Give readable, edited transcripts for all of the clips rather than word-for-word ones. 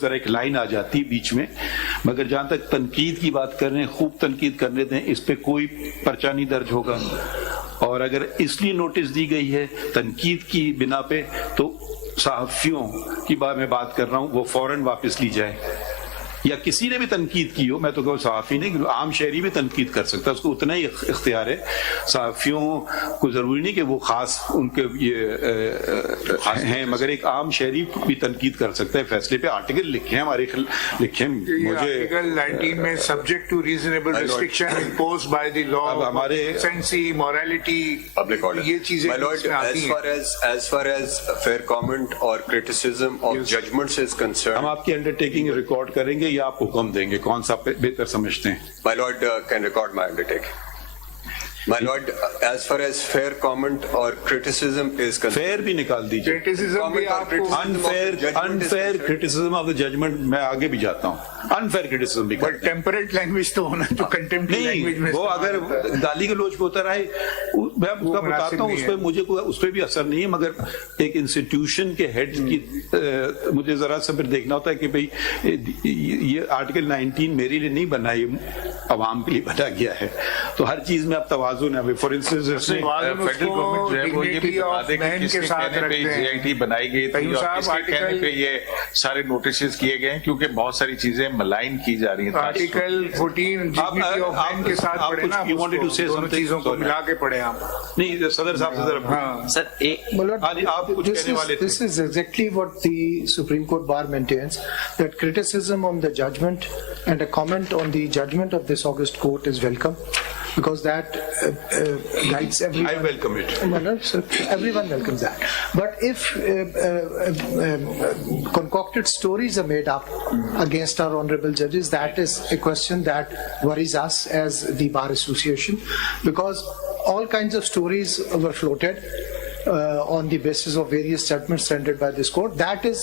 ذرا ایک لائن آ جاتی بیچ میں. مگر جہاں تک تنقید کی بات کر رہے ہیں, خوب تنقید کرنے دیں, اس پہ کوئی پرچہ نہیں درج ہوگا. اور اگر اس لیے نوٹس دی گئی ہے تنقید کی بنا پہ, تو صحافیوں کی میں بات کر رہا ہوں, وہ فوراً واپس لی جائے. یا کسی نے بھی تنقید کی ہو, میں تو کہوں صحافی نہیں, عام شہری بھی تنقید کر سکتا ہے, اس کو اتنا ہی اختیار ہے. صحافیوں کو ضروری نہیں کہ وہ خاص ان کے یہ ہیں, مگر ایک عام شہری بھی تنقید کر سکتا ہے فیصلے پہ. آرٹیکل لکھے ہیں ہمارے, لکھے مجھے آرٹیکل 19 میں subject to reasonable restriction imposed by the law, ہمارے سینسی مورالٹی, پبلک آرڈر, یہ چیزیں as far as fair comment or criticism of judgments is concerned, ہم آپ کی انڈرٹیکنگ ریکارڈ کریں گے یا آپ حکم دیں گے, کون سا بہتر سمجھتے ہیں؟ my lord can record my undertaking. My lord, as far as fair comment or criticism is concerned, fair بھی نکال دیجیے. کرٹیسزم بھی آپ کو unfair criticism of the judgement, میں آگے بھی جاتا ہوں, انفیئر کرٹیسزم بھی. بٹ ٹیمپریٹ لینگویج تو ہونا, جو کنٹمپٹری لینگویج میں وہ اگر گالی گلوچ پہ اتر آئے, میں اس کا بتاتا ہوں, اس پہ مجھے اس پہ بھی اثر نہیں ہے. مگر ایک انسٹیٹیوشن کے ہیڈ کی مجھے ذرا سا پھر دیکھنا ہوتا ہے کہ بھئی یہ آرٹیکل 19 میرے لیے نہیں بنا, یہ عوام کے لیے بنا گیا ہے. تو ہر چیز میں اب توازن ہے. فار انسٹنس فیڈرل گورنمنٹ جو ہے وہ یہ بھی بتا دے کہ کس کے کہنے پہ جے آئی ٹی بنائی گئی تھی اور کس کے کہنے پہ یہ سارے نوٹسز کیے گئے ہیں, کیونکہ بہت ساری چیزیں ملائن کی جا رہی ہیں. آرٹیکل 14 کے ساتھ پڑھے نا, دونوں چیزوں کو ملا کے پڑھے آپ. نہیں صدر صاحب سے ذرا سر, آپ کچھ کہنے والے تھے. This is exactly what the Supreme Court bar maintains, that criticism on the judgment and a comment on the judgment of this August court is welcome, because that guides everyone. I welcome it. So everyone welcomes that. But if concocted stories are made up against our honorable judges, that is a question that worries us as the Bar Association, because all kinds of stories were floated on the basis of various judgments rendered by this court. That is,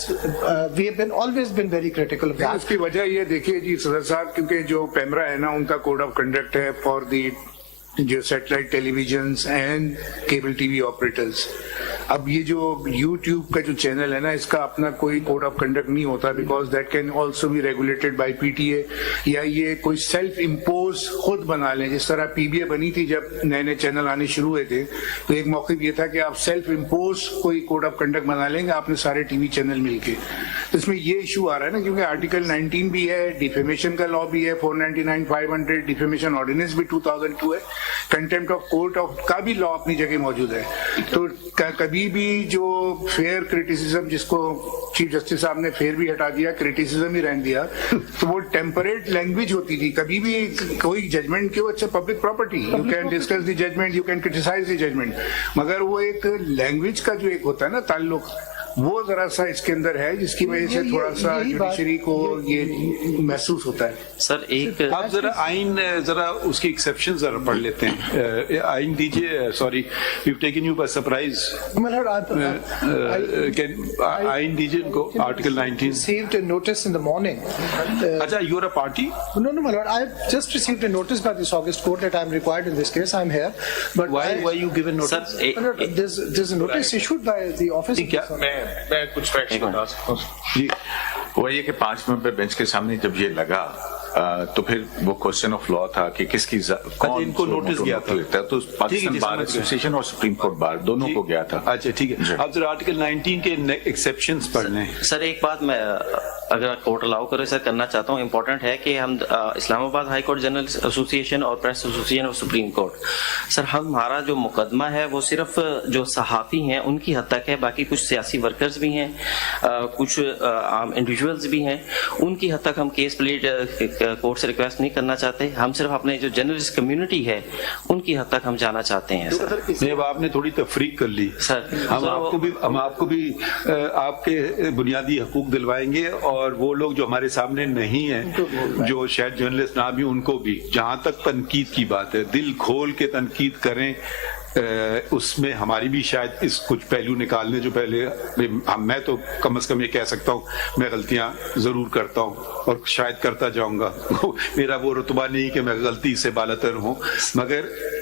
we have always been very critical of that. اس کی وجہ یہ دیکھیے جی صدر صاحب, کیونکہ جو پیمرا ہے نا, ان کا کوڈ آف کنڈکٹ ہے فار دی جو satellite televisions and cable T V operators. اب یہ جو یوٹیوب کا جو چینل ہے نا, اس کا اپنا کوئی کوڈ آف کنڈکٹ نہیں ہوتا, because that can also be regulated by P T A, یا یہ کوئی سیلف امپوز خود بنا لیں. جس طرح پی بی اے بنی تھی جب نئے نئے چینل آنے شروع ہوئے تھے, تو ایک موقف یہ تھا کہ آپ سیلف امپوز کوئی کوڈ آف کنڈکٹ بنا لیں گے آپ نے سارے ٹی وی چینل مل کے. اس میں یہ ایشو آ رہا ہے نا, کیونکہ آرٹیکل 19 بھی ہے, ڈیفیمیشن کا لا بھی ہے 499 500, ڈیفیمیشن آرڈیننس بھی 2002 ہے, کنٹمپٹ آف کورٹ آف کا بھی لا اپنی جگہ موجود ہے. تو کبھی بھی جو فیئر کرٹیسزم, جس کو چیف جسٹس صاحب نے فیئر بھی ہٹا دیا, کرٹیسزم ہی رہن دیا, تو وہ ٹیمپریٹ لینگویج ہوتی تھی. کبھی بھی کوئی ججمنٹ کیوں, اچھا public property, you can discuss the judgement, you can criticise the judgement, مگر وہ ایک لینگویج کا جو ایک ہوتا ہے نا تعلق, وہ ذرا سا اس کے اندر ہے, جس کی وجہ سے تھوڑا سا جوڈیشری کو یہ محسوس ہوتا ہے. سر ایک آپ ذرا آئین, ذرا اس کی ایکسیپشن ذرا پڑھ لیتے ہیں. آئین دیجیے. Sorry we have taken you by surprise. آئین دیجیے ان کو. Article 19. Received a notice in the morning. اچھا, you are a party? No, my lord. I have just received a notice by this August court that I am required in this case. I am here. But Why you given notice? Sir there's a notice issued by the office. میں کچھ facts بتا سکتا ہوں. وہ یہ کہ 5 minute پہ bench کے سامنے جب یہ لگا, تو پھر وہ کوشچن آف لا تھا کہ کس کی کون ان کو نوٹس گیا تھا, تو پاکستان بار ایسوسیشن اور سپریم کورٹ بار دونوں کو گیا تھا. اچھا ٹھیک ہے. آپ ذرا آرٹیکل 19 کے ایکسیپشنز پڑھ لیں. سر ایک بات میں اگر کورٹ الاؤ کرے سر کرنا چاہتا ہوں, امپورٹنٹ ہے کہ ہم اسلام آباد ہائی کورٹ جنرل ایسوسیشن اور پریس ایسوسیشن اور سپریم کورٹ, سر ہمارا جو مقدمہ ہے وہ صرف جو صحافی ہیں ان کی حد تک ہے. باقی کچھ سیاسی ورکرز بھی ہیں, کچھ عام انڈیویجولز بھی ہیں, ان کی حد تک ہم کیس پلیٹ کورٹ سے ریکویسٹ نہیں کرنا چاہتے. ہم صرف اپنے جو جرنلسٹ کمیونٹی ہے ان کی حد تک ہم جانا چاہتے ہیں. سر آپ نے تھوڑی تفریق کر لی. سر ہم آپ کو بھی آپ کے بنیادی حقوق دلوائیں گے, اور وہ لوگ جو ہمارے سامنے نہیں ہیں, جو شاید جرنلسٹ نہ بھی, ان کو بھی. جہاں تک تنقید کی بات ہے, دل کھول کے تنقید کریں. اس میں ہماری بھی شاید اس کچھ پہلو نکالنے, جو پہلے میں تو کم از کم یہ کہہ سکتا ہوں میں غلطیاں ضرور کرتا ہوں اور شاید کرتا جاؤں گا. میرا وہ رتبہ نہیں کہ میں غلطی سے بالاتر ہوں, مگر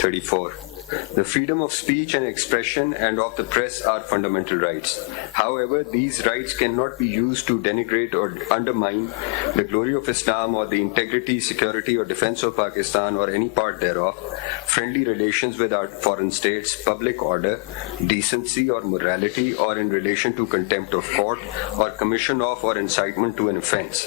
34. The freedom of speech and expression and of the press are fundamental rights. However, these rights cannot be used to denigrate or undermine the glory of Islam or the integrity, security, or defense of Pakistan or any part thereof, friendly relations with our foreign states, public order, decency or morality, or in relation to contempt of court or commission of or incitement to an offense.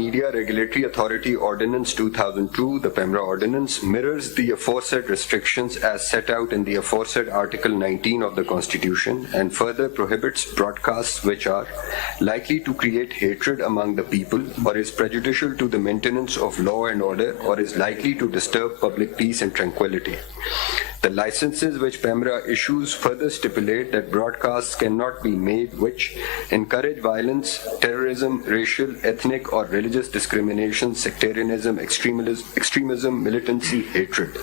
Media Regulatory Authority Ordinance 2002, the PEMRA Ordinance, mirrors the aforesaid restrictions as set out in the aforesaid Article 19 of the Constitution and further prohibits broadcasts which are likely to create hatred among the people or is prejudicial to the maintenance of law and order or is likely to disturb public peace and tranquility. The licenses which PEMRA issues further stipulate that broadcasts cannot be made which encourage violence, terrorism, racial, ethnic or religious discrimination, sectarianism, extremism, militancy, hatred.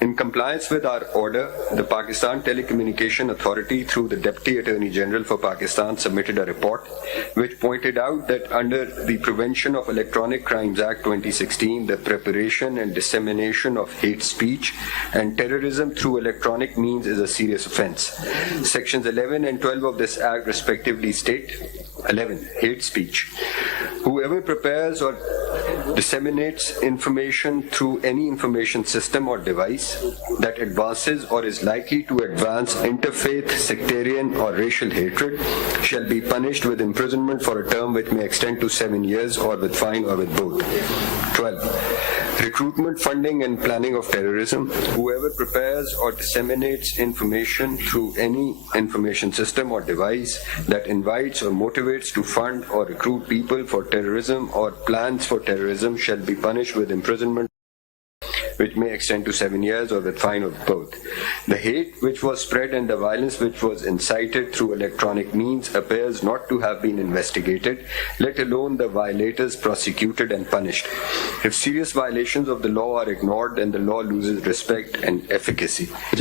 In compliance with our order, the Pakistan Telecommunication Authority, through the Deputy Attorney General for Pakistan, submitted a report which pointed out that under the Prevention of Electronic Crimes Act 2016, the preparation and dissemination of hate speech and terrorism through electronic means is a serious offense. Sections 11 and 12 of this act respectively state: 11. Hate speech. Whoever prepares or disseminates information through any information system or device that advances or is likely to advance interfaith, sectarian or racial hatred shall be punished with imprisonment for a term which may extend to 7 years or with fine or with both. 12. Recruitment, funding and planning of terrorism. Whoever prepares or disseminates information through any information system or device that invites or motivates to fund or recruit people for terrorism or plans for terrorism shall be punished with imprisonment which may extend to 7 years or with fine or both. The hate which was spread and the violence which was incited through electronic means appears not to have been investigated, let alone the violators prosecuted and punished. If serious violations of the law are ignored, then the law loses respect and efficacy.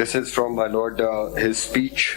This is from my lord, his speech.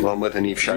Muhammad Hanif Shah.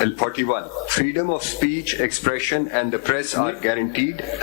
41. Freedom of speech, expression, and the press are guaranteed.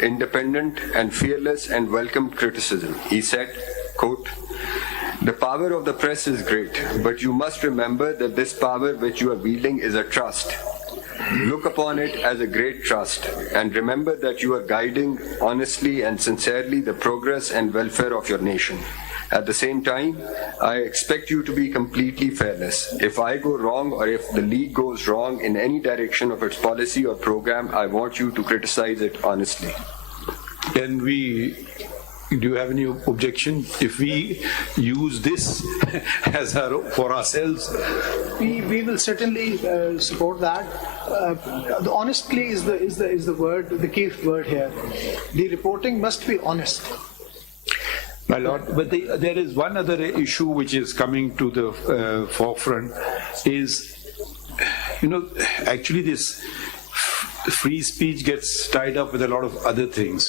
independent, and fearless, and welcomed criticism. He said, quote, "The power of the press is great, but you must remember that this power which you are wielding is a trust. Look upon it as a great trust, and remember that you are guiding honestly and sincerely the progress and welfare of your nation. At the same time, I expect you to be completely fearless. If I go wrong or if the League goes wrong in any direction of its policy or program, I want you to criticize it honestly." Can we, do you have any objection if we use this as for ourselves? We will certainly support that. The honestly is the word, the key word here. The reporting must be honest. My lord, but there is one other issue which is coming to the forefront is, actually this free speech gets tied up with a lot of other things.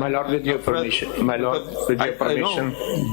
My Lord, with your permission. My Lord, with your permission.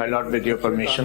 My Lord, with your permission.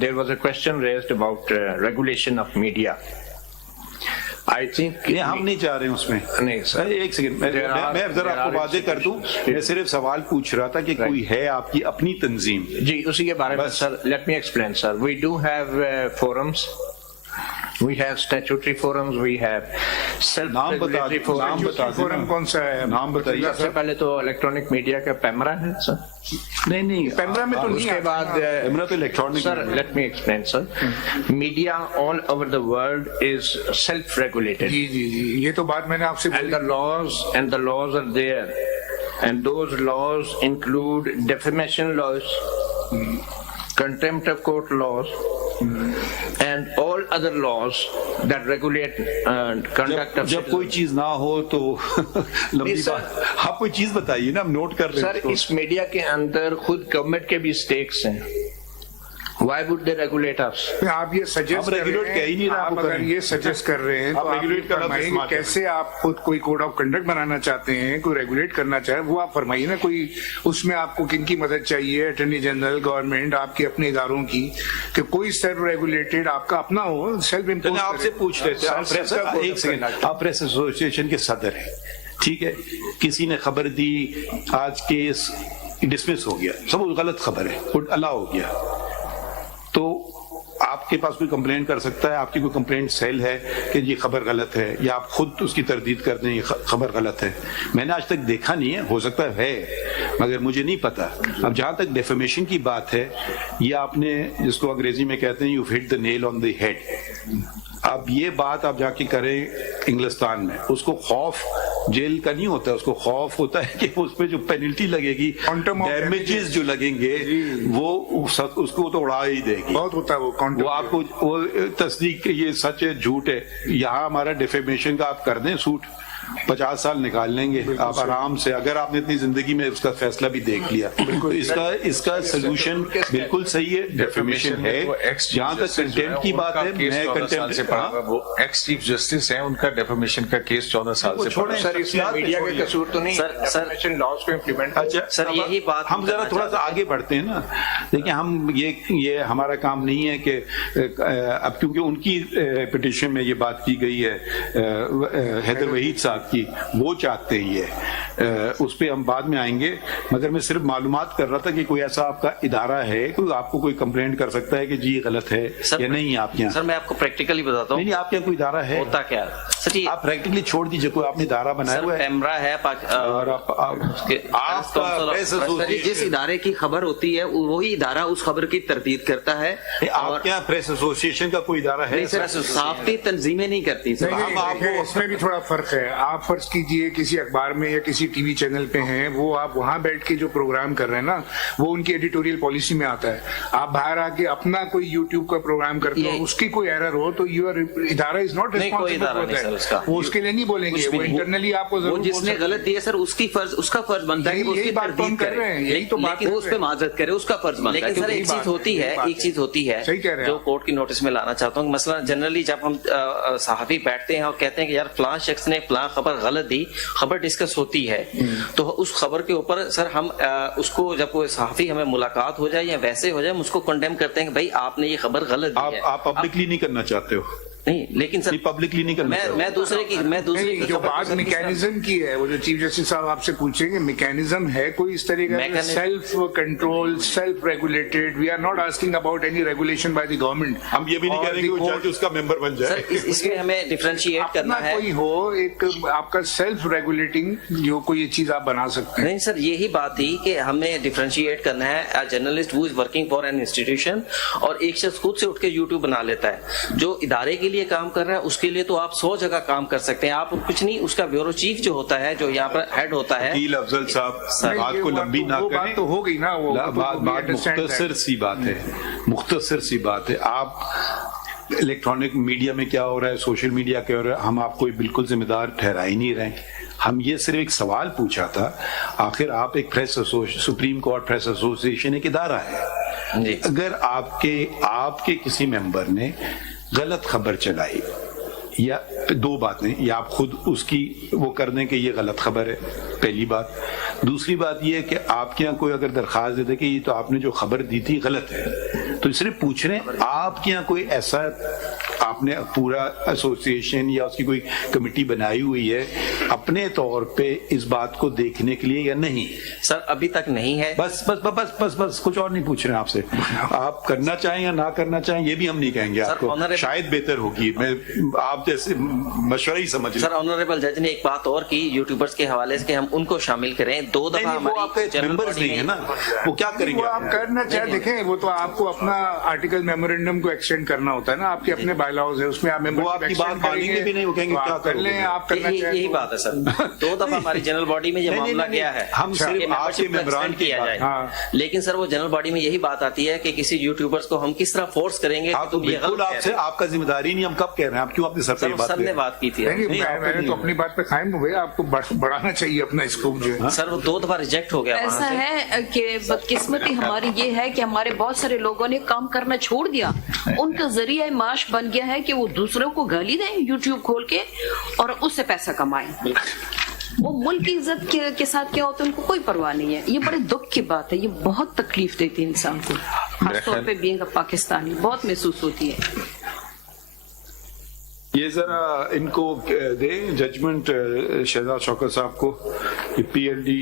There was a question raised about regulation of media. I think یہ ہم نہیں چاہ رہے ہیں اس میں. نہیں سر. ایک second میں ذرا آپ کو واضح کر دوں, میں صرف سوال پوچھ رہا تھا کہ کوئی ہے آپ کی اپنی تنظیم. جی اسی کے بارے میں سر, let me explain sir. We do have forums. We have statutory forums, we have self-regulatory forums. Forum کون سا ہے؟ نام بتائیے. سب سے پہلے تو الیکٹرانک میڈیا کا پیمرا ہے سر. نہیں پیمرا میں تو اس نہیں کے آتا. بعد کیمرہ تو electronic. Sir let me explain sir. Media all over the world is self-regulated. جی جی جی, یہ تو بات میں نے آپ سے And the laws are there. And those laws include defamation laws, contempt of court laws, and all other laws that regulate conduct of جب کوئی چیز نہ ہو تو لمبی بات, آپ کوئی چیز بتائیے نا, ہم نوٹ کر رہے سر. اس میڈیا کے اندر خود گورنمنٹ کے بھی سٹیکس ہیں. Why would they regulate us? آپ یہ سجیسٹ کر رہے ہیں, آپ اگر یہ سجیسٹ کر رہے ہیں تو آپ فرمائیے کہ کیسے آپ خود کوئی کوڈ آف کنڈکٹ بنانا چاہتے ہیں, کوئی ریگولیٹ کرنا چاہے, وہ آپ فرمائیے نا. کوئی اس میں آپ کو کن کی مدد چاہیے, اٹارنی جنرل, گورنمنٹ, آپ کے اپنے اداروں کی, کہ کوئی سیلف ریگولیٹڈ آپ کا اپنا ہو, سیلف امپوز. آپ سے پوچھ رہے تھے, ایک سیکنڈ, آپ پریس ایسوسی ایشن کے صدر ہیں, ٹھیک ہے, کسی نے خبر دی, آج کیس ڈسمس ہو گیا, سب غلط خبر ہے, اللہ ہو گیا, تو آپ کے پاس کوئی کمپلینٹ کر سکتا ہے, آپ کی کوئی کمپلینٹ سیل ہے کہ یہ خبر غلط ہے, یا آپ خود اس کی تردید کر دیں یہ خبر غلط ہے. میں نے آج تک دیکھا نہیں ہے, ہو سکتا ہے مگر مجھے نہیں پتا. اب جہاں تک ڈیفیمیشن کی بات ہے, یہ آپ نے جس کو انگریزی میں کہتے ہیں, you hit the Nile on the head. اب یہ بات آپ جا کے کریں انگلستان میں, اس کو خوف جیل کا نہیں ہوتا, اس کو خوف ہوتا ہے کہ اس پہ جو پینلٹی لگے گی, ڈیمیجز جو لگیں گے, وہ اس کو تو اڑا ہی دے گی. بہت ہوتا ہے وہ آپ کو وہ تصدیق یہ سچ ہے جھوٹ ہے. یہاں ہمارا ڈیفیمیشن کا آپ کر دیں سوٹ, 50 سال نکال لیں گے آپ آرام سے, اگر آپ نے اتنی زندگی میں اس کا فیصلہ بھی دیکھ لیا. اس کا سلوشن بالکل صحیح ہے, ڈیفیمیشن ہے. جہاں تک کنٹینٹ کی بات ہے, میں کنٹینٹ سے پڑھا, وہ ایکس چیف جسٹس ہیں, ان کا ڈیفیمیشن کا کیس 14 سال سے چھوڑیں. سر اس میں میڈیا کا قصور تو نہیں, ڈیفیمیشن لاز کو امپلیمنٹ. اچھا سر یہی بات ہم ذرا تھوڑا سا آگے بڑھتے ہیں نا. دیکھیں ہم یہ ہمارا کام نہیں ہے کہ اب کیونکہ ان کی پٹیشن میں یہ بات کی گئی ہے, حیدر وحید صاحب کی, وہ چاہتے ہیں یہ, اس پہ ہم بعد میں آئیں گے. مگر میں صرف معلومات کر رہا تھا کہ کوئی ایسا آپ کا ادارہ ہے, کوئی آپ کو کوئی کمپلینٹ کر سکتا ہے کہ جی غلط ہے یا نہیں آپ کے یہاں. سر میں آپ کو پریکٹیکلی بتاتا ہوں, نہیں آپ کے کوئی ادارہ ہے, ہوتا کیا سر, آپ پریکٹیکلی چھوڑ دیجیے, کوئی آپ نے ادارہ بنایا ہوا ہے, پیمرا ہے, اور جس ادارے کی خبر ہوتی ہے وہی ادارہ اس خبر کی تردید کرتا ہے. آپ کیا پریس ایسوسی ایشن کا کوئی ادارہ ہے؟ صحافتی تنظیمیں نہیں کرتی سر. اس میں بھی تھوڑا فرق ہے. آپ فرض کیجئے کسی اخبار میں یا کسی ٹی وی چینل پہ ہیں, وہ آپ وہاں بیٹھ کے جو پروگرام کر رہے ہیں نا, وہ ان کی ایڈیٹوریل پالیسی میں آتا ہے. آپ باہر آ کے اپنا کوئی یوٹیوب کا پروگرام کرتے ہو, اس کی کوئی ایرر ہو تو یور ادارہ از ناٹ ریسپانسبل. وہ اس کے لیے نہیں بولیں گے, وہ انٹرنلی آپ کو ضرور, جس نے غلط دیا سر اس کا فرض بنتا ہے کہ اس کی تردید کرے, لیکن اس پہ معذرت کرے, اس کا فرض بنتا ہے. لیکن سر ایک چیز ہوتی ہے جو کورٹ کی نوٹس میں لانا چاہتا ہوں. مثلا جنرلی جب ہم صحافی بیٹھتے ہیں اور کہتے ہیں کہ یار فلاں شخص نے فلاں خبر غلط دی, خبر ڈسکس ہوتی ہے, تو اس خبر کے اوپر سر ہم اس کو, جب کوئی صحافی ہمیں ملاقات ہو جائے یا ویسے ہو جائے, ہم اس کو کنڈیم کرتے ہیں کہ بھائی آپ نے یہ خبر غلط دی ہے. آپ پبلکلی نہیں کرنا چاہتے ہو؟ نہیں, لیکن سر پبلکلی نہیں کرنا, میں دوسرے کی جو بات میکینزم کی ہے, وہ جو چیف جسٹس صاحب آپ سے پوچھیں گے میکینزم ہے کوئی اس طرح کا self control, self regulated. We are not asking about any regulation by the government. ہم یہ بھی نہیں کہہ رہے کہ وہ جج اس کا ممبر بن جائے. سر اس میں ہمیں ڈفرینشیٹ کرنا ہے, کوئی ہو ایک آپ کا سیلف ریگولیٹنگ, جو کوئی یہ چیز آپ بنا سکتے ہیں. نہیں سر, یہی بات تھی کہ ہمیں ڈفرینشیٹ کرنا ہے. Journalist who is working for an institution, اور ایک شخص خود سے اٹھ کے یوٹیوب بنا لیتا ہے, جو ادارے کے لیے کام کر رہا ہے اس کے لیے تو آپ 100 جگہ کام کر سکتے ہیں. آپ کچھ نہیں, اس کا بیورو چیف جو ہوتا ہے, جو یہاں پر ہیڈ ہوتا ہے, افضل صاحب بات کو لمبی نہ کریں, بات تو ہو گئی نا, وہ بات مختصر سی بات ہے, مختصر سی بات ہے. آپ الیکٹرانک میڈیا میں کیا ہو رہا ہے, سوشل میڈیا کیا ہو رہا ہے, ہم آپ کو بالکل ذمہ دار ٹھہرا ہی نہیں رہے. ہم یہ صرف ایک سوال پوچھا تھا, آخر آپ ایک سپریم کورٹ پریس ایسوسی ایشن ایک ادارہ ہے, اگر آپ کے کسی ممبر نے غلط خبر چلائی یا دو باتیں, یا آپ خود اس کی وہ کر دیں کہ یہ غلط خبر ہے, پہلی بات. دوسری بات یہ ہے کہ آپ کے یہاں کوئی اگر درخواست دے دے کہ یہ تو آپ نے جو خبر دی تھی غلط ہے, تو صرف پوچھ رہے ہیں آپ کے یہاں کوئی ایسا آپ نے پورا ایسوسیشن یا اس کی کوئی کمیٹی بنائی ہوئی ہے اپنے طور پہ اس بات کو دیکھنے کے لیے یا نہیں؟ سر ابھی تک نہیں ہے. بس بس بس بس بس کچھ اور نہیں پوچھ رہے ہیں آپ سے. آپ کرنا چاہیں یا نہ کرنا چاہیں یہ بھی ہم نہیں کہیں گے آپ کو, شاید بہتر ہوگی, میں آپ جیسے مشورہ ہی سمجھ. سر آنریبل جج نے ایک بات اور کی یوٹیوبرز کے حوالے سے کہ ہم ان کو شامل کریں. 2 دفعہ وہ آپ کے ممبرز نہیں ہے نا, وہ کیا کریں گے؟ وہ آپ کرنا چاہیں دیکھیں, وہ تو آپ کو اپنا آرٹیکل میمورینڈم کو ایکسٹینڈ کرنا ہوتا ہے نا, آپ کے اپنے بائی لاز ہے, اس میں آپ وہ آپ کی بات مانیں گے بھی نہیں, وہ کہیں گے کیا کر لیں آپ کرنا چاہیں. یہی بات ہے سر, 2 دفعہ ہماری جنرل باڈی میں یہ معاملہ کیا ہے, ہم صرف آپ کے ممبران کیا جائے, لیکن سر وہ جنرل باڈی میں یہی بات آتی ہے کہ کسی یوٹیوبرز کو ہم کس طرح فورس کریں گے. تو بالکل آپ سے آپ کا ذمہ داری نہیں, ہم کب کہہ رہے ہیں, آپ کیوں اپنے سر پہ بات سر نے بات کی تھی. میں نے تو اپنی بات پہ قائم ہو گیا, آپ کو بڑھانا چاہیے اپنا اسکوپ جو ہے. سر وہ 2 دفعہ ریجیکٹ ہو گیا. ایسا ہے کہ بدقسمتی ہماری یہ ہے کہ ہمارے بہت سارے لوگوں نے کام کرنا چھوڑ دیا, ان کا ذریعہ معاش بن گیا ہے کہ وہ دوسروں کو گالی دیں یوٹیوب کھول کے اور اس سے پیسہ کمائیں. وہ ملک کی عزت کے ساتھ کیا ہوتا ہے ان کو کوئی پرواہ نہیں ہے. یہ بڑے دکھ کی بات ہے, یہ بہت تکلیف دیتی ہے انسان کو, خاص طور پہ بینگ پاکستانی بہت محسوس ہوتی ہے. یہ ذرا ان کو دیں ججمنٹ شہزاد شوکت صاحب کو, P L D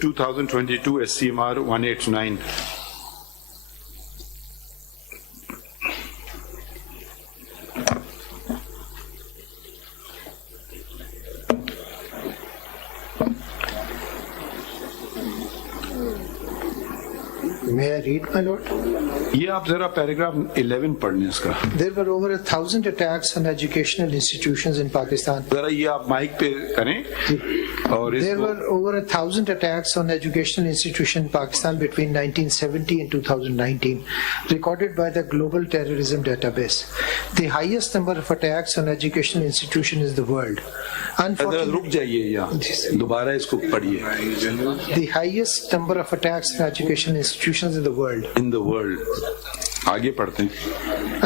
2022 SCMR 189. May I read, my lord? یہ آپ ذرا پیراگراف 11 پڑھنے اس کا. There were over 1,000 attacks on educational institutions in Pakistan. ذرا یہ آپ مائک پہ کریں. اور There were over 1,000 attacks on educational institutions in Pakistan between 1970 and 2019, recorded by the Global Terrorism Database. The highest number of attacks on educational institutions in the world. رک جائیے یہاں دوبارہ اس کو پڑھیے. The highest number of attacks on educational institutions in the world. In the world. آگے پڑھتے ہیں.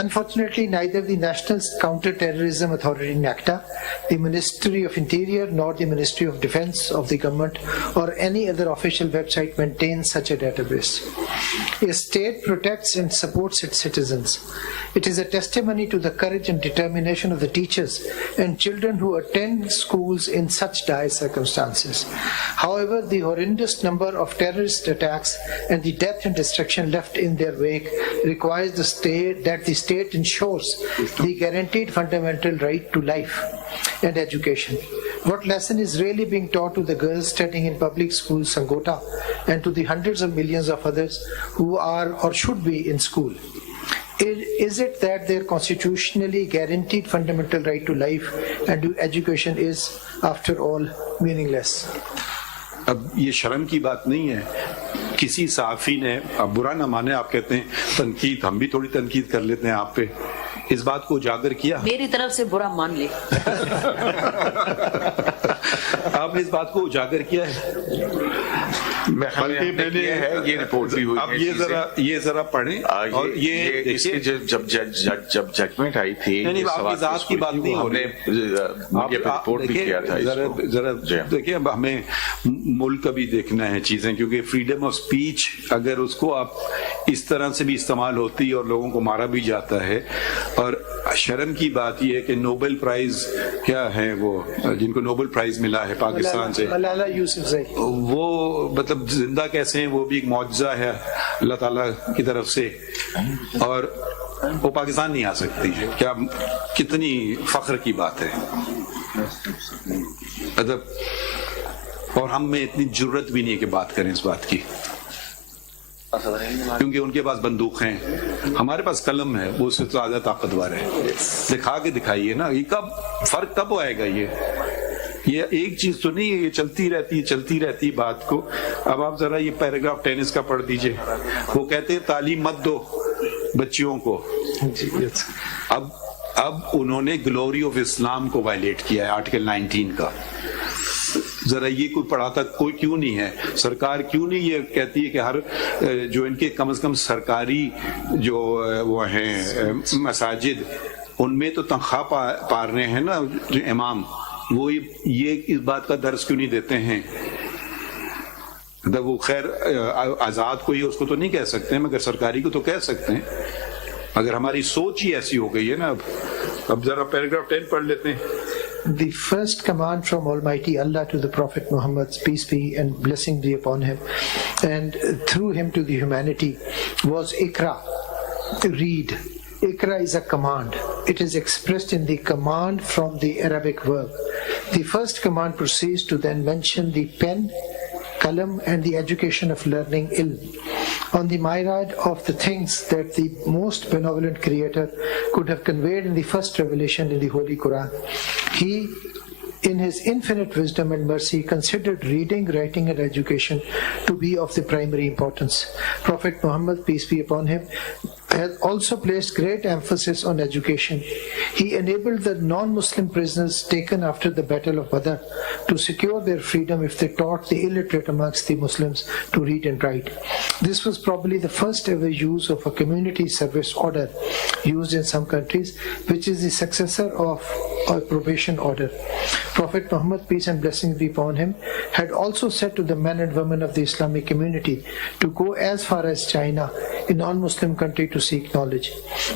Unfortunately, neither the National Counter-Terrorism Authority (NACTA), the Ministry of Interior, nor the Ministry of Defense of the government or any other official website maintains such a database. A state protects and supports its citizens. It is a testimony to the courage and determination of the teachers and children who attend schools in such dire circumstances. However, the horrendous number of terrorist attacks and the death and destruction left in their wake requires that the state ensures the guaranteed fundamental right to life and education. What lesson is really being taught to the girls studying in public schools Sangota and to the hundreds of millions of others who are or should be in school? Is it that their constitutionally guaranteed fundamental right to life and to education is, after all, meaningless? اب یہ شرم کی بات نہیں ہے. کسی صحافی نے, اب برا نہ مانے, آپ کہتے ہیں تنقید, ہم بھی تھوڑی تنقید کر لیتے ہیں آپ پہ, اس بات کو اجاگر کیا. میری طرف سے برا مان لے. آپ نے اس بات کو اجاگر کیا ہے. بلکہ یہ رپورٹ بھی ہوئی. اب یہ ذرا پڑھیں. اور یہ جب ججمنٹ آئی تھی, آپ کی ذات کی بات نہیں, ہم نے رپورٹ بھی کیا تھا. ذرا دیکھیں, اب ہمیں ملک کا بھی دیکھنا ہے چیزیں, کیونکہ فریڈم آف اسپیچ اگر اس کو آپ اس طرح سے بھی استعمال ہوتی ہے اور لوگوں کو مارا بھی جاتا ہے. اور شرم کی بات یہ ہے کہ نوبل پرائز کیا ہے وہ جن کو نوبل پرائز ملا ہے پاکستان سے, ملالہ یوسفزئی, وہ مطلب زندہ کیسے ہیں, وہ بھی ایک معجزہ ہے اللہ تعالیٰ کی طرف سے, اور وہ پاکستان نہیں آ سکتی. کیا کتنی فخر کی بات ہے مطلب, اور ہم میں اتنی جرت بھی نہیں ہے کہ بات کریں اس بات کی, کیونکہ ان کے پاس بندوق ہیں, ہمارے پاس قلم ہے, وہ اس سے زیادہ طاقتور ہے. دکھا کے دکھائیے نا, یہ کب فرق کب آئے گا. یہ ایک چیز تو نہیں ہے, یہ چلتی رہتی بات کو. اب آپ ذرا یہ پیراگراف 10 کا پڑھ دیجئے. وہ کہتے ہیں تعلیم مت دو بچیوں کو. اب انہوں نے گلوری آف اسلام کو وائلیٹ کیا ہے, آرٹیکل 19 کا. ذرا یہ کوئی پڑھاتا کوئی کیوں نہیں ہے, سرکار کیوں نہیں یہ کہتی ہے کہ ہر جو ان کے کم از کم سرکاری جو وہ ہیں مساجد, ان میں تو تنخواہ پا رہے ہیں نا جو امام، وہ یہ اس بات کا درس کیوں نہیں دیتے ہیں؟ وہ خیر آزاد کوئی اس کو تو نہیں کہہ سکتے ہیں، مگر سرکاری کو تو کہہ سکتے ہیں، اگر ہماری سوچ ہی ایسی ہو گئی ہے نا۔ اب ذرا پیراگراف 10 پڑھ لیتے ہیں۔ The first command from Almighty Allah to the Prophet Muhammad, peace be and blessing be upon him, and through him to the humanity, was Iqra, read. Iqra is a command. It is expressed in the command from the Arabic verb. The first command proceeds to then mention the pen, kalam, and the education of learning ilm. On the myriad of the things that the most benevolent Creator could have conveyed in the first revelation in the Holy Quran, He, in His infinite wisdom and mercy, considered reading, writing, and education to be of the primary importance. Prophet Muhammad, peace be upon him, has also placed great emphasis on education. He enabled the non-Muslim prisoners taken after the Battle of Badr to secure their freedom if they taught the illiterate amongst the Muslims to read and write. This was probably the first ever use of a community service order used in some countries, which is the successor of a probation order. Prophet Muhammad, peace and blessings be upon him, had also said to the men and women of the Islamic community to go as far as China, a non-Muslim country, to seek knowledge.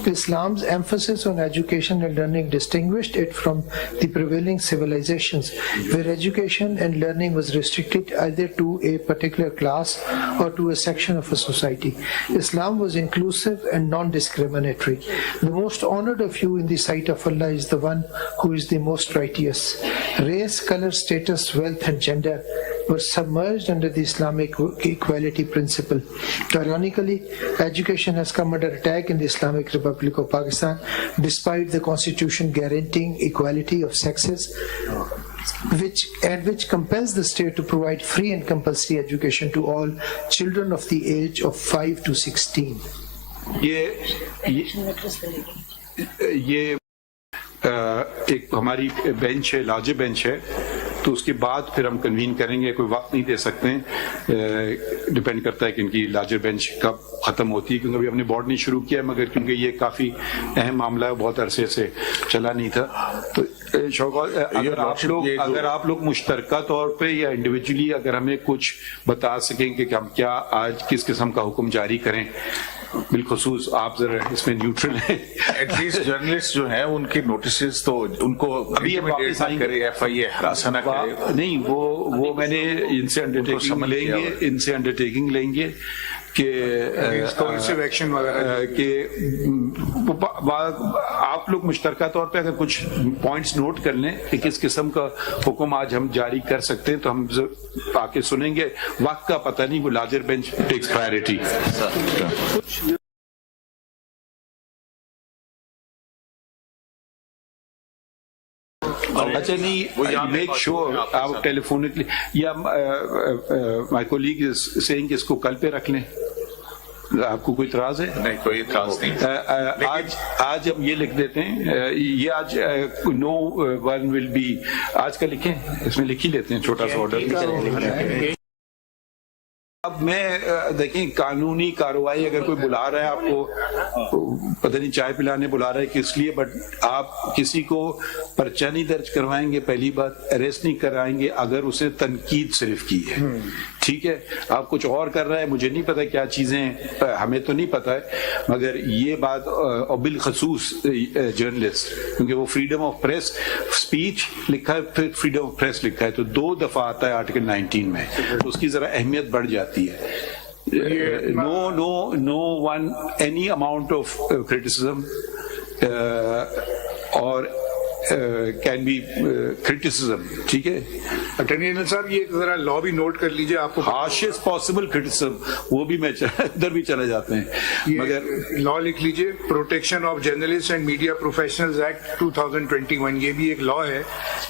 Islam's emphasis on education and learning distinguished it from the prevailing civilizations, where education and learning was restricted either to a particular class or to a section of a society. Islam was inclusive and non-discriminatory. The most honored of you in the sight of Allah is the one who is the most righteous. Race, color, status, wealth, and gender were submerged under the Islamic equality principle. Ironically, education has come under attack in the Islamic Republic of Pakistan, despite the constitution guaranteeing equality of sexes, which compels the state to provide free and compulsory education to all children of the age of 5 to 16. یہ ایک ہماری bench ہے، larger bench ہے، تو اس کے بعد پھر ہم کنوین کریں گے، کوئی وقت نہیں دے سکتے ہیں، ڈپینڈ کرتا ہے کہ ان کی لارجر بینچ کب ختم ہوتی ہے، کیونکہ ابھی ہم نے بورڈ نہیں شروع کیا ہے، مگر کیونکہ یہ کافی اہم معاملہ ہے، بہت عرصے سے چلا نہیں تھا، تو اگر آپ لوگ مشترکہ طور پہ یا انڈیویجولی اگر ہمیں کچھ بتا سکیں کہ ہم کیا آج کس قسم کا حکم جاری کریں، بالخصوص آپ ذرا اس میں نیوٹرل ہیں، ایٹ لیسٹ جرنلسٹ جو ہیں ان کی نوٹسز تو ان کو ابھی کرے، ایف آئی اے ہراساں نہ کرے، نہیں وہ میں نے ان سے انڈرٹیکنگ لیں گے کہ آپ لوگ مشترکہ طور پہ اگر کچھ پوائنٹس نوٹ کر لیں کہ کس قسم کا حکم آج ہم جاری کر سکتے ہیں، تو ہم آ کے سنیں گے، وقت کا پتہ نہیں، وہ لارجر بینچ ٹیکس پرائرٹی۔ اچھا نہیں، میک شیور آپ ٹیلیفونکلی یا مائی کولیگ از سیئنگ کہ اس کو کل پہ رکھ لیں، آپ کو کوئی اعتراض ہے؟ نہیں، کوئی اعتراض نہیں۔ آج ہم یہ لکھ دیتے ہیں، یہ آج نو ون ول بی، آج کا لکھیں، اس میں لکھ ہی لیتے ہیں چھوٹا سا آرڈر۔ اب میں دیکھیں قانونی کارروائی اگر کوئی بلا رہا ہے آپ کو، پتہ نہیں چائے پلانے بلا رہا ہے کس لیے، بٹ آپ کسی کو پرچہ نہیں درج کروائیں گے، پہلی بات اریسٹ نہیں کرائیں گے اگر اسے تنقید صرف کی ہے، ٹھیک ہے؟ آپ کچھ اور کر رہے ہیں، مجھے نہیں پتا کیا چیزیں، ہمیں تو نہیں پتا ہے، مگر یہ بات اور بالخصوص جرنلسٹ، کیونکہ وہ فریڈم آف پریس اسپیچ لکھا ہے، پھر فریڈم آف پریس لکھا ہے، تو 2 دفعہ آتا ہے آرٹیکل 19 میں، تو اس کی ذرا اہمیت بڑھ جاتی ہے۔ no one any amount of criticism اور can be criticism، ٹھیک ہے؟ اٹارنی جنرل صاحب یہ ذرا لا بھی نوٹ کر لیجئے، آپ کو harshest possible criticism، وہ بھی میں ادھر بھی چلے جاتے ہیں، مگر لا لکھ لیجئے، protection of journalist and media professionals act 2021، یہ بھی ایک لا ہے،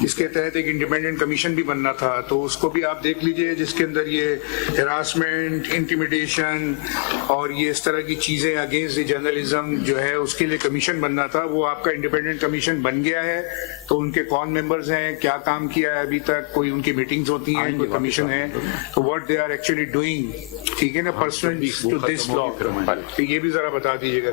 اس کے تحت ایک انڈیپینڈنٹ کمیشن بھی بننا تھا، تو اس کو بھی آپ دیکھ لیجئے، جس کے اندر یہ ہراسمنٹ، انٹیمیڈیشن اور یہ اس طرح کی چیزیں اگینسٹ دی جرنلزم جو ہے، اس کے لیے کمیشن بننا تھا، وہ آپ کا انڈیپینڈنٹ کمیشن بن گیا ہے، تو ان کے کون ممبرز ہیں، کیا کام کیا ہے ابھی تک، کوئی ان کی میٹنگز ہوتی ہیں، کوئی کمیشن ہے، تو what they are actually doing, ٹھیک ہے نا، پرسنل ٹو دس لا، تو یہ بھی ذرا بتا دیجیے گا۔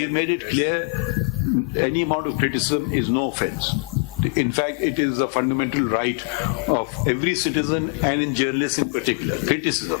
He made it clear any amount of criticism is no offense. In fact, it is a fundamental right of every citizen and in journalists in particular. Criticism.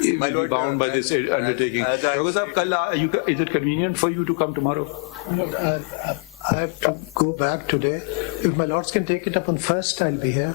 will be bound by this undertaking. Because of kal, is it convenient for you to come tomorrow? I have to go back today. If my lords can take it up on 1st, I'll be here.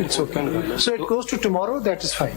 It's okay. So it goes to tomorrow. That is fine.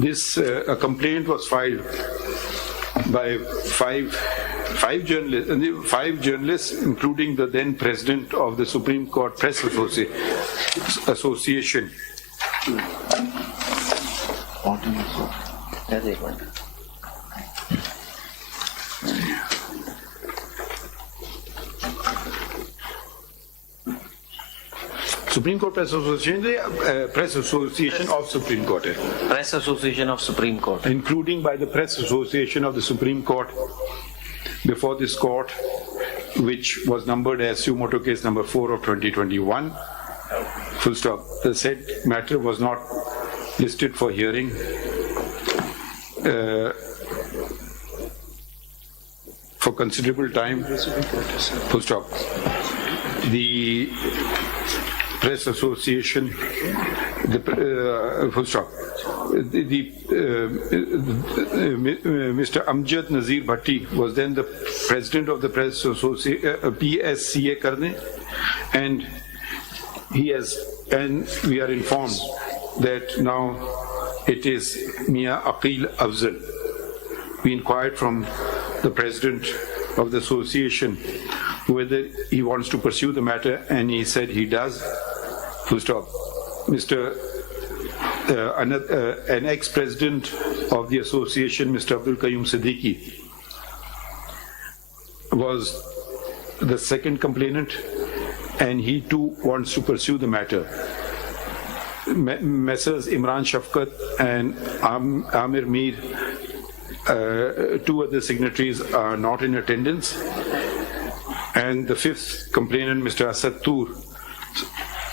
this a complaint was filed by five journalists, including the then president of the Supreme Court Press Association. Supreme Court Press Association, Press Association of Supreme Court, Press Association of Supreme Court, including by the Press Association of the Supreme Court before this court, which was numbered as suo motu case number 4 of 2021. Full stop. The said matter was not listed for hearing. For considerable time. Full stop. The Press Association, full stop. Mr. Amjad Nazir Bhatti was then the president of the Press Association, PSCA Karne, and we are informed that now it is Mia Aqil Afzal. We inquired from the president of the association whether he wants to pursue the matter, and he said he does. Full stop. An ex-president of the association, Mr. Abdul Qayyum Siddiqui, was the second complainant, and he too wants to pursue the matter. Messrs. Imran Shafkat and Amir Mir, two other signatories, are not in attendance. And the fifth complainant, Mr. Asad Tur,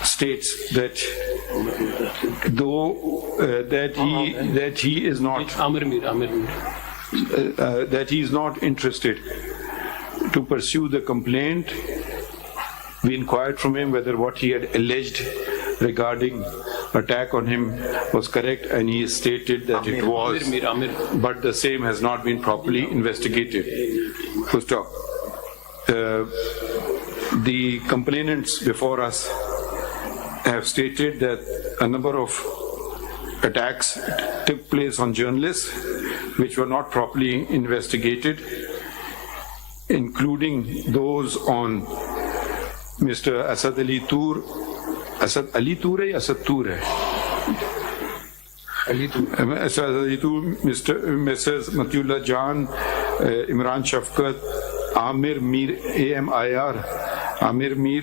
states that that he is not that he is not interested to pursue the complaint. We inquired from him whether what he had alleged regarding attack on him was correct, and he stated that it was, but the same has not been properly investigated. Full stop. The complainants before us have stated that a number of attacks took place on journalists which were not properly investigated, including those on Mr. Asad Ali Tur. Asad Ali Tur hai, Asad Tur hai. Asad Ali Tur, Messrs. Matiullah Jan, Imran Shafkat, Amir Mir, AMIR, Amir Mir,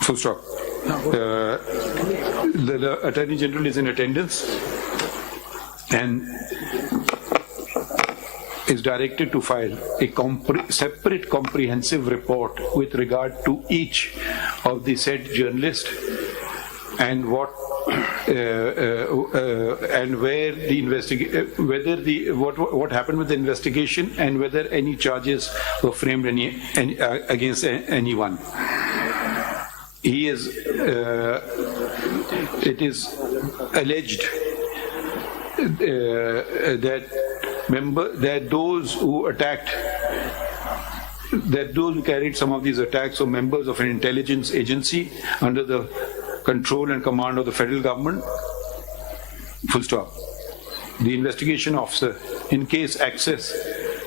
Full stop. The Attorney General is in attendance and is directed to file a separate comprehensive report with regard to each of the said journalists and what and where the whether the what happened with the investigation and whether any charges were framed against anyone. He is. It is alleged that those who carried some of these attacks were members of an intelligence agency under the control and command of the federal government. Full stop. The investigation officer, in case access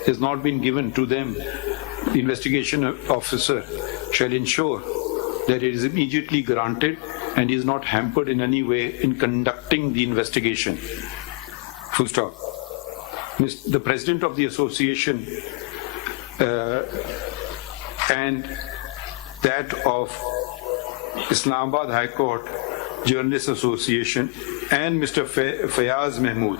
has not been given to them, the investigation officer shall ensure that it is immediately granted and is not hampered in any way in conducting the investigation. Full stop. The president of the association and that of Islamabad High Court Journalists Association and Mr. Fayaz Mahmood,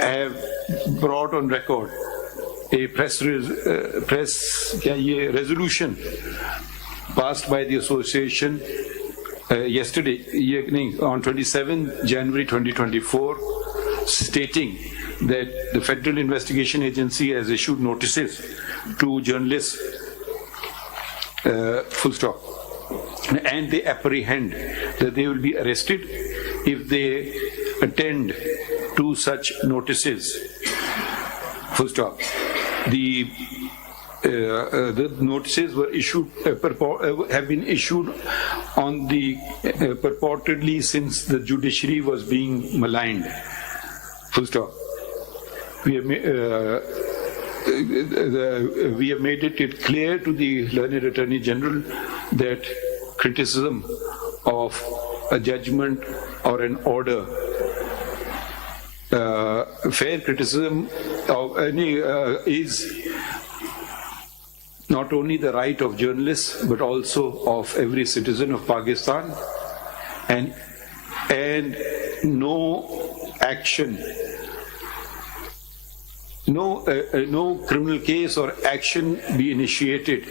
have brought on record a resolution passed by the association yesterday, on 27 January 2024, stating that the Federal Investigation Agency has issued notices to journalists, full stop, and they apprehend that they will be arrested if they attend to such notices, full stop. The notices were issued, have been issued on the purportedly since the judiciary was being maligned. Full stop. We have made it clear to the learned Attorney General that criticism of a judgment or an order, fair criticism of any is not only the right of journalists but also of every citizen of Pakistan, and no action, no criminal case or action be initiated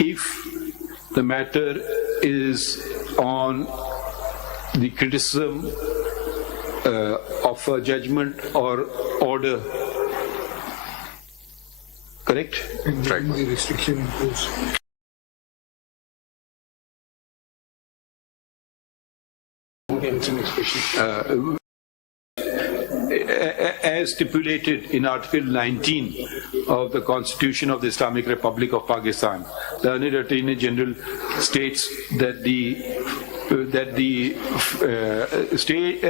if the matter is on the criticism of a judgment or order. Correct? Right. The restriction imposed. As stipulated in Article 19 of the Constitution of the Islamic Republic of Pakistan, the Learned Attorney General states that state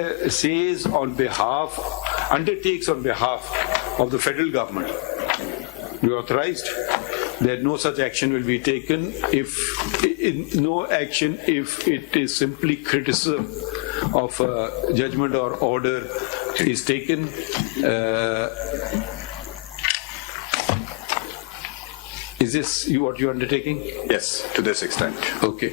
undertakes on behalf of the federal government. You are authorized that no such action will be taken if it is simply criticism of a judgment or order is taken. Is this what you are undertaking? Yes, to this extent. Okay.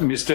Mr.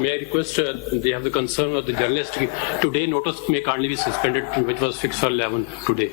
may I request they have the concern of the journalist. Today notice may currently be suspended, which was fixed for 11 today.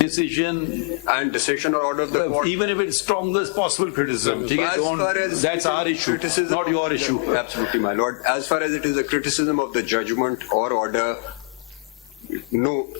decision or order of the court, even if it's strongest possible criticism, that's our issue, not your issue. Absolutely, my lord. As far as it is a criticism of the judgment or order, no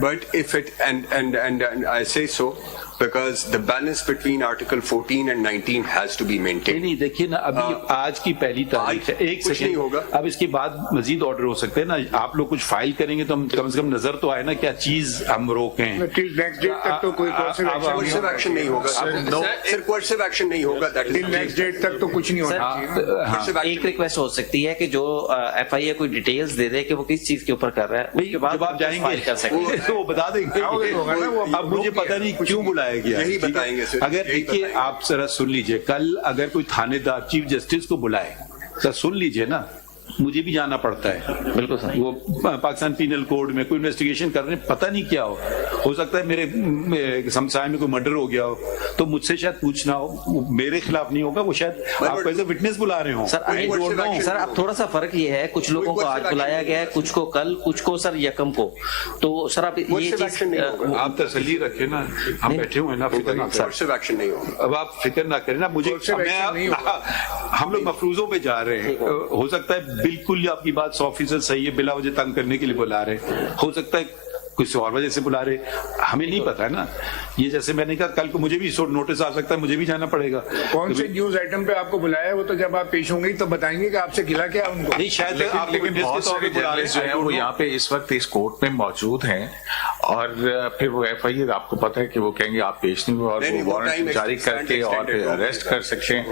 But if it and I say so, because the balance between Article 14 and 19 has to be maintained. نہیں دیکھیے نا ابھی آج کی پہلی تاریخ ہے, ایک کچھ نہیں ہوگا. اب اس کے بعد مزید آرڈر ہو سکتے ہیں نا, آپ لوگ کچھ فائل کریں گے تو ہم کم سے کم نظر تو آئے نا کیا چیز ہم روکیں. نیکسٹ ڈیٹ تک تو کوئی coercive action نہیں ہوگا. سر coercive action نہیں ہوگا. نیکسٹ ڈیٹ تک تو کچھ نہیں ہونا. ایک ریکویسٹ ہو سکتی ہے کہ جو ایف آئی اے کوئی ڈیٹیلز دے دے کہ وہ کس چیز کے اوپر کر رہا ہے, جب آپ جائیں گے کر سکتے ہیں وہ بتا دیں گے. اب مجھے پتہ نہیں کیوں بلایا گیا. یہی بتائیں گے سر. اگر دیکھیے آپ ذرا سن لیجئے, کل اگر کوئی تھانے دار چیف جسٹس کو بلائے سر, سن لیجئے نا, مجھے بھی جانا پڑتا ہے. بالکل سر, وہ پاکستان پینل کوڈ میں کوئی انویسٹیگیشن کر رہے ہیں, پتہ نہیں کیا ہو سکتا ہے میرے سمسائے میں کوئی مرڈر ہو گیا ہو تو مجھ سے شاید پوچھنا ہو, میرے خلاف نہیں ہوگا, وہ شاید آپ کو ایز اے وٹنس بلا رہے ہوں. سر اب تھوڑا سا فرق یہ ہے, کچھ لوگوں کو آج بلایا گیا ہے, کچھ کو کل, کچھ کو سر یکم کو. تو سر آپ یہ چیز آپ تسلی رکھیں نا, ہم بیٹھے ہوئے نا, فکر نہ کریں. اب آپ فکر نہ کریں نا, مجھے ہم لوگ مفروضوں پہ جا رہے ہیں, ہو سکتا ہے بالکل آپ کی بات 100% صحیح ہے, بلا وجہ تنگ کرنے کے لیے بلا رہے, ہو سکتا ہے کسی اور وجہ سے بلا رہے, ہمیں نہیں پتا ہے نا. یہ جیسے میں نے کہا کل کو مجھے بھی نوٹس آ سکتا ہے, مجھے بھی جانا پڑے گا. کون سے نیوز آئٹم پہ آپ کو بلایا ہے, وہ تو جب آپ پیش ہوں گے تو بتائیں گے کہ آپ سے گلا کیا ان کو. نہیں شاید آپ لیکن بہت سارے جرنلسٹ جو ہیں وہ یہاں پہ اس وقت اس کورٹ میں موجود ہیں, اور پھر وہ ایف آئی اے آپ کو پتا ہے کہ وہ کہیں گے آپ پیش نہیں ہوئے, اور وہ وارنٹ جاری کر کے اور اریسٹ کر سکتے ہیں.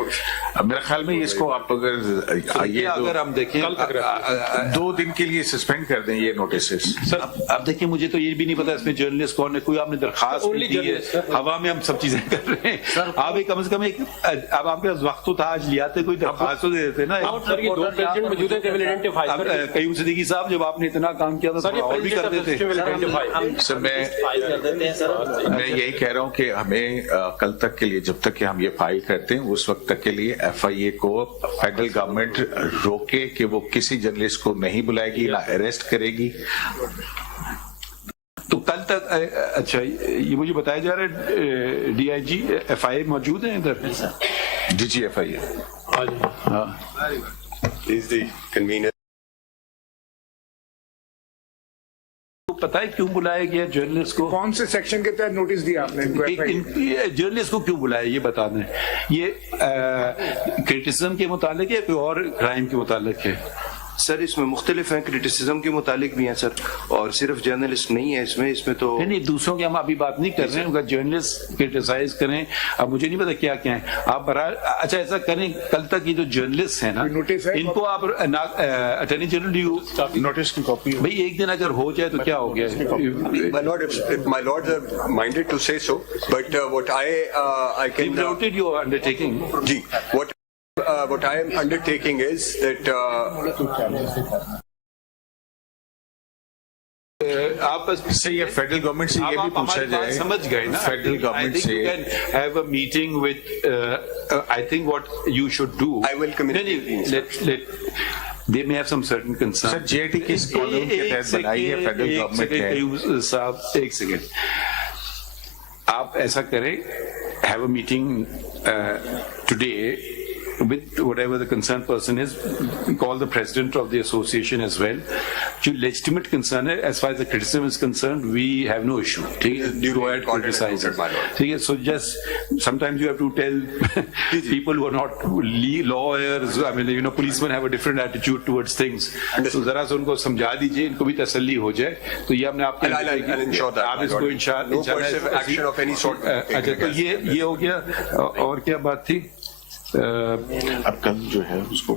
میرے خیال میں اس کو آپ اگر ہم دیکھیں 2 دن کے لیے سسپینڈ کر دیں یہ نوٹسز. سر اب دیکھیں مجھے تو یہ بھی نہیں پتا اس میں جرنلسٹ کون ہے, کوئی آپ نے درخواست دی ہے, ہوا میں ہم سب چیزیں کر رہے ہیں. آپ ایک کم از کم ایک, اب آپ کے پاس وقت تو تھا, آج لے آتے کوئی درخواست تو دے دیتے نا. قیوم صدیقی صاحب جب آپ نے اتنا کام کیا تھا اور بھی کر دیتے. سر میں یہی کہہ رہا ہوں کہ ہمیں کل تک کے لیے, جب تک کہ ہم یہ فائل کرتے ہیں اس وقت تک کے لیے ایف آئی اے کو فیڈرل گورنمنٹ روکے کہ وہ کسی جرنلسٹ کو نہیں بلائے گی, نہ اریسٹ کرے گی. تو کل تک اچھا یہ مجھے بتایا جا رہا ہے ڈی آئی جی ایف آئی اے موجود ہیں ادھر. جی جی ایف آئی اے ہاں پتا ہے کیوں بلایا گیا جرنلسٹ کو, کون سے سیکشن کے تحت نوٹس دیا آپ نے جرنلسٹ کو کیوں بلایا یہ بتا دیں. یہ کرٹیسزم کے متعلق ہے, کوئی اور کرائم کے متعلق ہے؟ سر اس میں مختلف ہیں, کرٹیسزم کے متعلق بھی ہیں سر, اور صرف جرنلسٹ نہیں ہے اس میں تو نہیں دوسروں کی ہم ابھی بات نہیں کر رہے ہیں, اگر جرنلسٹ کرٹیسائز کریں, اب مجھے نہیں پتا کیا کیا ہے آپ اچھا ایسا کریں کل تک یہ جو جرنلسٹ ہیں نا ان کو آپ اٹارنی جنرل نوٹس کی کاپی بھائی ایک دن اگر ہو جائے تو کیا ہو گیا. My lords are minded to say so, but what I can noted your undertaking. G what I am undertaking is that آپ سے یہ فیڈرل گورنمنٹ سے یہ بھی پوچھا جائے, سمجھ گئے نا, فیڈرل گورنمنٹ سے have a meeting with I think what you should do, I will communicate. They may have some certain concerns. Sir J T کس قانون کے تحت بنائی ہے فیڈرل گورنمنٹ ہے؟ صاحب ایک سیکنڈ, آپ ایسا کریں, have a meeting today with whatever the concerned person is, call the president of the association as well. جو legitimate concern ہے, as far as the criticism is concerned, we have no issue. Go ahead, criticize it. So just sometimes you have to tell people who are not lawyers, I mean, policemen have a different attitude towards things. So ذرا سے ان کو سمجھا دیجئے, ان کو بھی تسلی ہو جائے. تو یہ ہم نے آپ کو آپ اس کو اچھا تو یہ ہو گیا. اور کیا بات تھی؟ اب کل جو ہے اس کو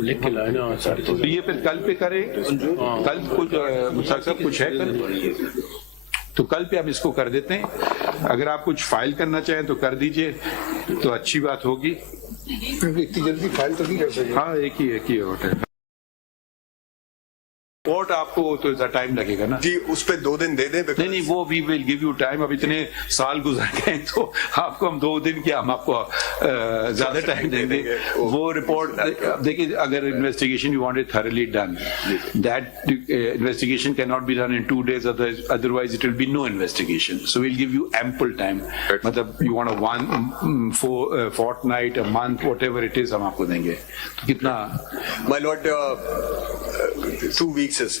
لکھ کے لائے نا, یہ پھر کل پہ کریں, کل کچھ مشتاق صاحب کچھ ہے کل, تو کل پہ ہم اس کو کر دیتے ہیں. اگر آپ کچھ فائل کرنا چاہیں تو کر دیجئے, تو اچھی بات ہوگی. اتنی جلدی فائل تو نہیں کر سکتے. ہاں ایک ہی ہے رپورٹ, آپ کو تو ٹائم لگے گا نا جی, اس پہ 2 دن دے دیں. نہیں وہ وی ول گیو یو ٹائم. اب اتنے سال گزر گئے تو آپ کو ہم 2 دن کیا, ہم آپ کو زیادہ ٹائم دیں گے. وہ رپورٹ دیکھیے, اگر investigation you want it thoroughly done, that investigation can not be done in 2 days, otherwise it will be no investigation. So we'll give you ample time. مطلب you want a fortnight, a month, whatever it is, ہم آپ کو دیں گے. تو کتنا My lord, 2 weeks weeks is,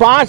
5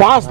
5